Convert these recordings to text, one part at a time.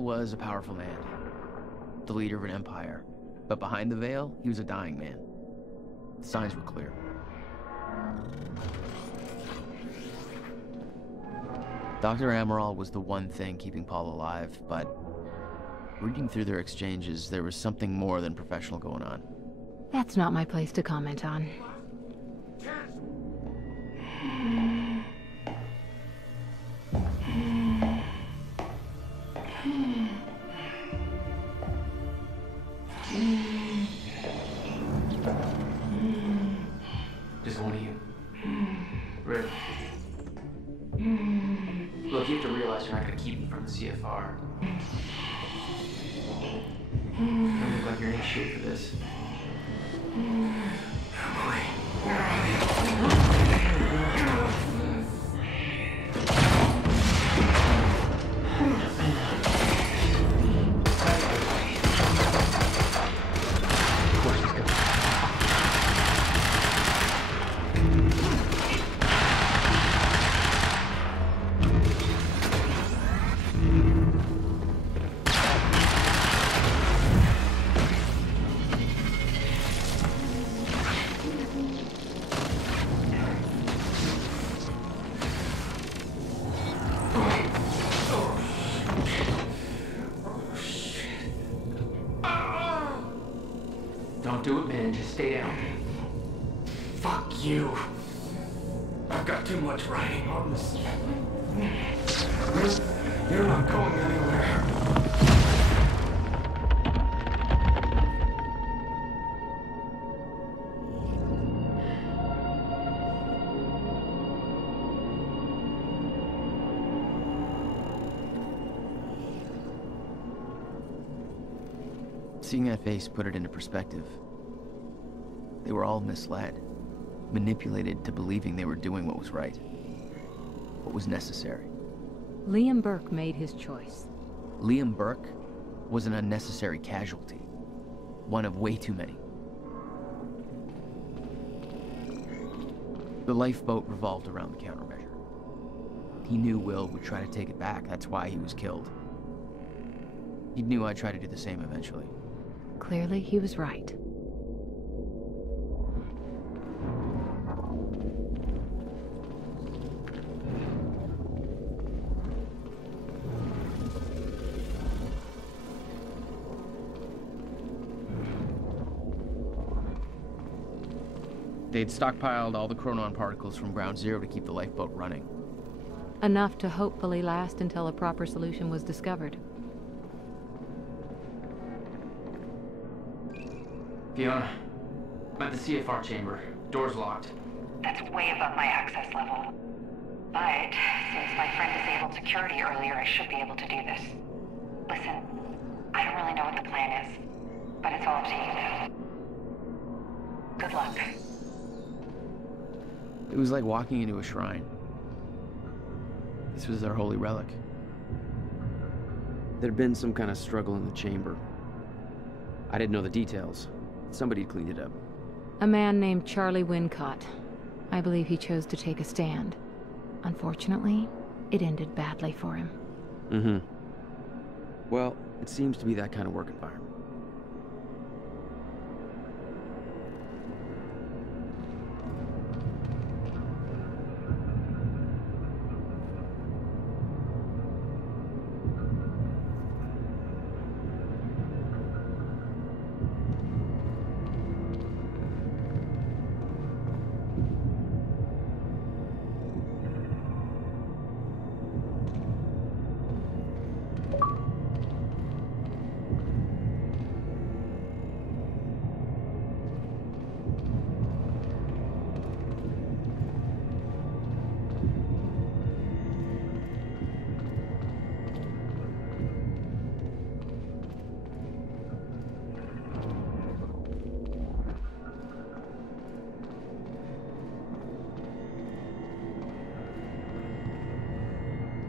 Emerald was a powerful man, the leader of an empire. But behind the veil, he was a dying man. The signs were clear. Dr. Amaral was the one thing keeping Paul alive, but reading through their exchanges, there was something more than professional going on. That's not my place to comment on. Just one of you. Rick. Look, you have to realize you're not going to keep me from the CFR. You don't look like you're in any shape for this. Don't do it, man. Just stay down. Fuck you. I've got too much riding on this. You're not going anywhere. Seeing that face put it into perspective. They were all misled, manipulated to believing they were doing what was right, what was necessary. Liam Burke made his choice. Liam Burke was an unnecessary casualty, one of way too many. The lifeboat revolved around the countermeasure. He knew Will would try to take it back, that's why he was killed. He knew I'd try to do the same eventually. Clearly, he was right. They'd stockpiled all the chronon particles from Ground Zero to keep the lifeboat running. Enough to hopefully last until a proper solution was discovered. Fiona, I'm at the CFR chamber. Door's locked. That's way above my access level. But since my friend disabled security earlier, I should be able to do this. Listen, I don't really know what the plan is, but it's all up to you now. Good luck. It was like walking into a shrine. This was their holy relic. There'd been some kind of struggle in the chamber. I didn't know the details. Somebody cleaned it up. A man named Charlie Wincott. I believe he chose to take a stand. Unfortunately, it ended badly for him. Mm-hmm. Well, it seems to be that kind of work environment.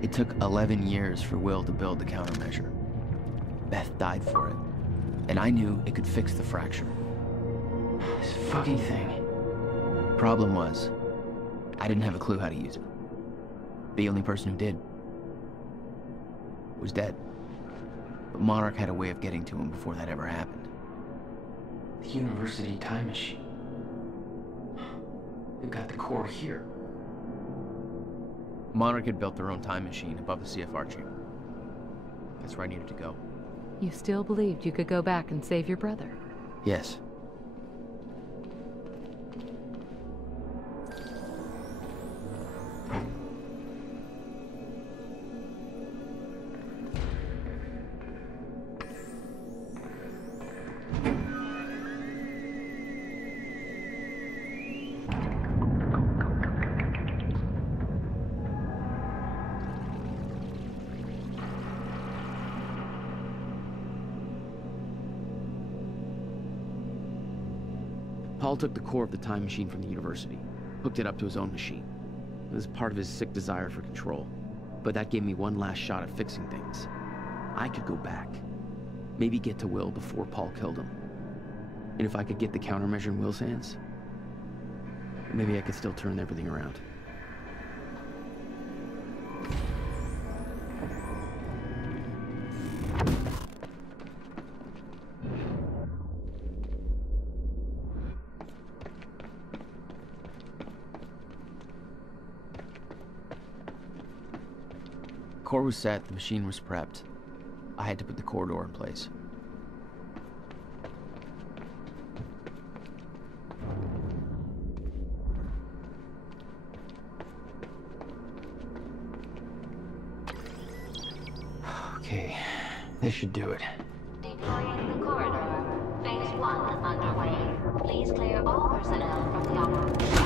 It took 11 years for Will to build the countermeasure. Beth died for it, and I knew it could fix the fracture. This fucking thing. Problem was, I didn't have a clue how to use it. The only person who did was dead. But Monarch had a way of getting to him before that ever happened. The university time machine. They've got the core here. Monarch had built their own time machine above the CFR chamber. That's where I needed to go. You still believed you could go back and save your brother? Yes. Paul took the core of the time machine from the university, hooked it up to his own machine. It was part of his sick desire for control, but that gave me one last shot at fixing things. I could go back, maybe get to Will before Paul killed him. And if I could get the countermeasure in Will's hands, maybe I could still turn everything around. Core was set, the machine was prepped. I had to put the core door in place. Okay, this should do it. Deploying the corridor. Phase 1 underway. Please clear all personnel from the operation.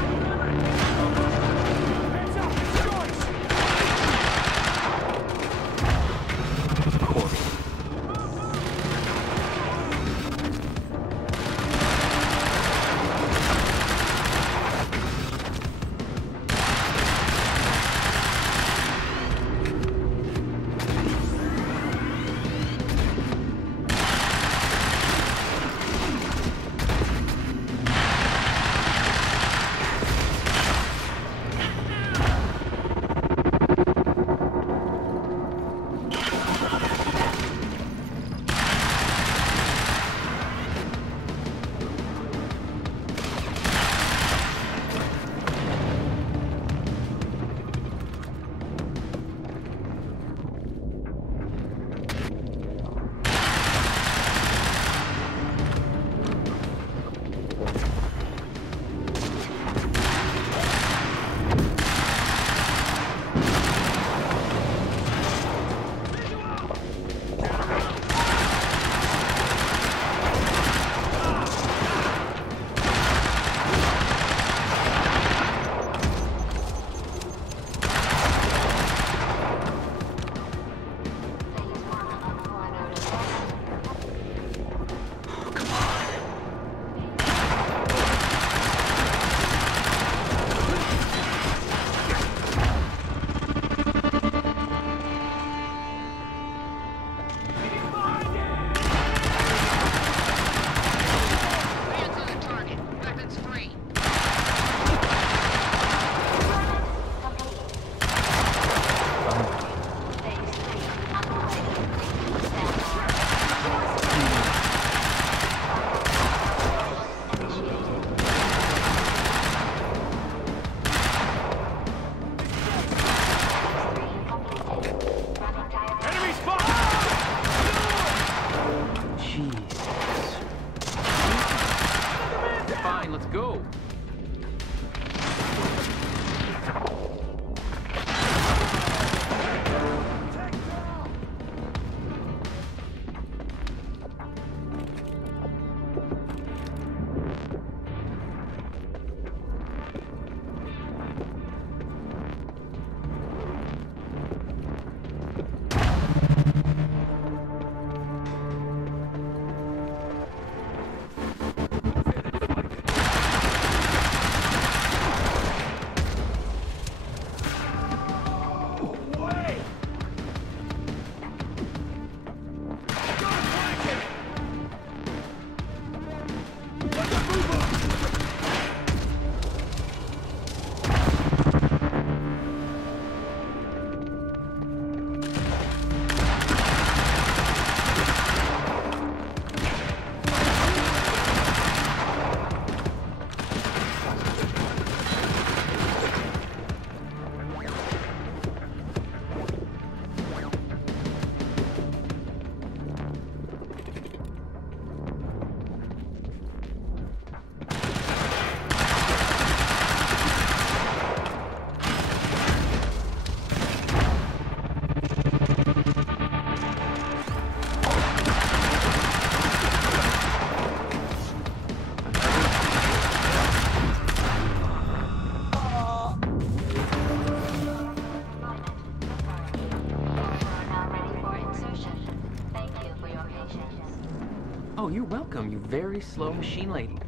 you're welcome, you very slow machine lady.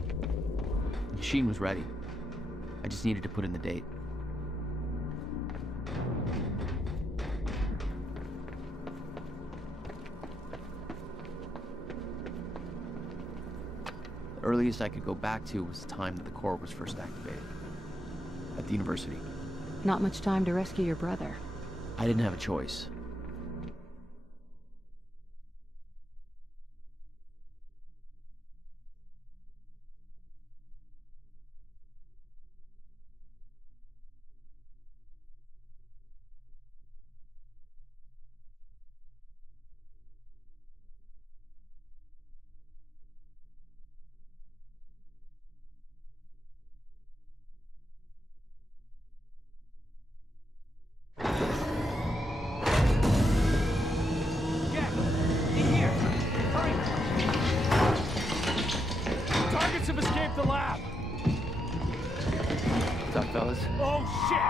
The machine was ready. I just needed to put in the date. The earliest I could go back to was the time that the core was first activated. At the university. Not much time to rescue your brother. I didn't have a choice. Targets have escaped the lab! What's up, fellas? Oh, shit!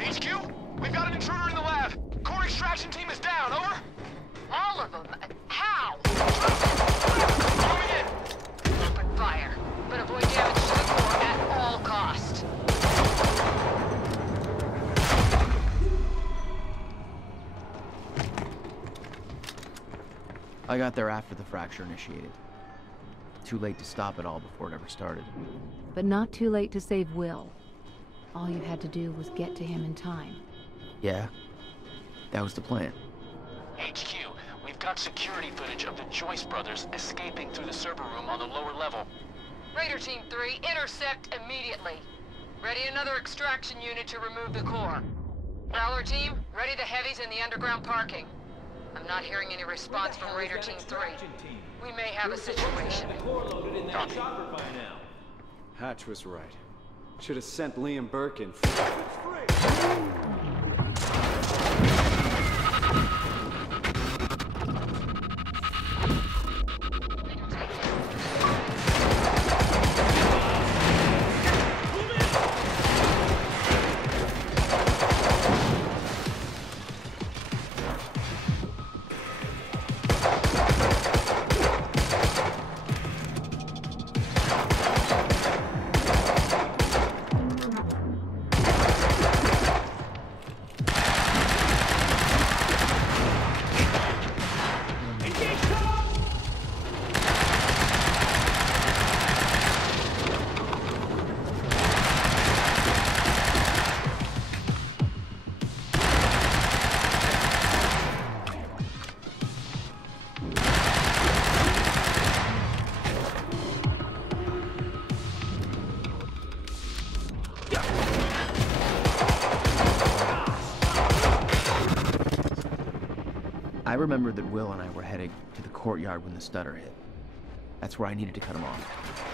HQ? We've got an intruder in the lab. Core extraction team is down, over. All of them? How? Going in. Open fire. But avoid damage to the core at all cost. I got there after the fracture initiated. Too late to stop it all before it ever started. But not too late to save Will. All you had to do was get to him in time. Yeah, that was the plan. HQ, we've got security footage of the Joyce brothers escaping through the server room on the lower level. Raider Team 3, intercept immediately. Ready another extraction unit to remove the core. Prowler Team, ready the heavies in the underground parking. I'm not hearing any response from Raider Team 3. We may have a situation. Copy. Hatch was right. Should have sent Liam Burke in. I remembered that Will and I were heading to the courtyard when the stutter hit. That's where I needed to cut him off.